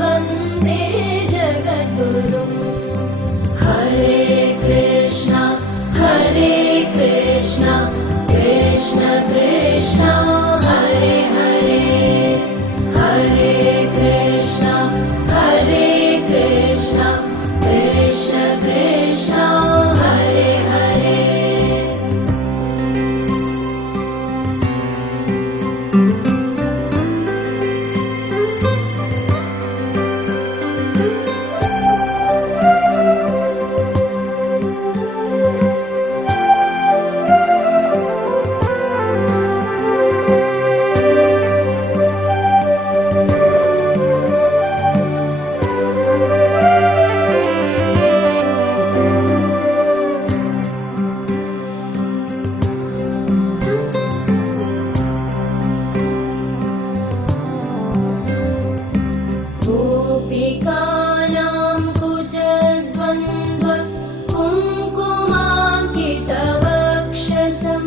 वन्दे जगद्गुरुम्। हरे कृष्ण कृष्ण कृष्ण हरे हरे, हरे कृष्ण कृष्ण कृष्ण हरे हरे। गोपिकानां कुजद्वन्द्व कुङ्कुमाङ्कितवक्षसं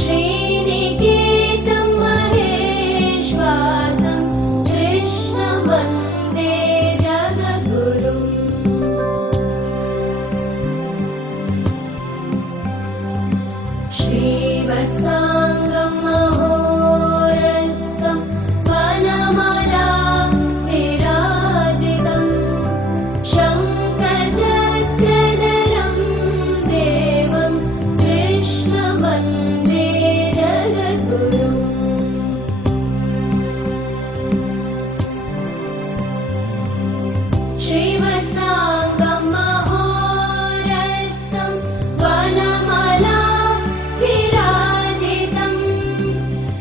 श्रीनिकेतं महेश्वासं कृष्णं वन्दे जगद्गुरुम्। श्रीवत्साङ्गं महोरस्तं वनमाला शङ्खचक्रधरं देवं कृष्णं वन्दे जगद्गुरुम्। श्रीवत्साङ्गं महोरस्तं वनमाला विराजितं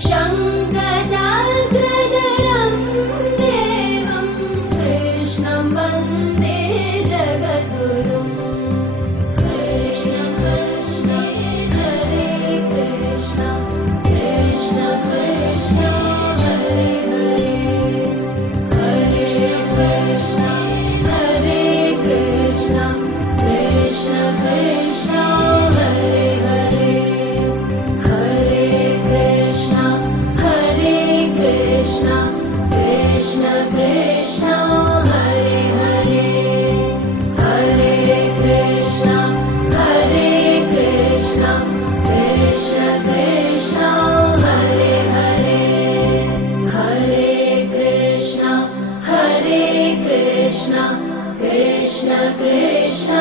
शङ्खचक्रधरं देवं कृष्णं वन्दे जगद्गुरुम्। कृष्ण कृष्ण हरे कृष्ण कृष्ण कृष्ण हरे हरे, हरे कृष्ण कृष्ण कृष्ण कृष्ण हरे हरे, हरे कृष्ण कृष्ण कृष्ण कृष्ण हरे हरे, हरे कृष्ण कृष्ण कृष्ण कृष्ण हरे हरे, हरे कृष्ण कृष्ण कृष्ण कृष्ण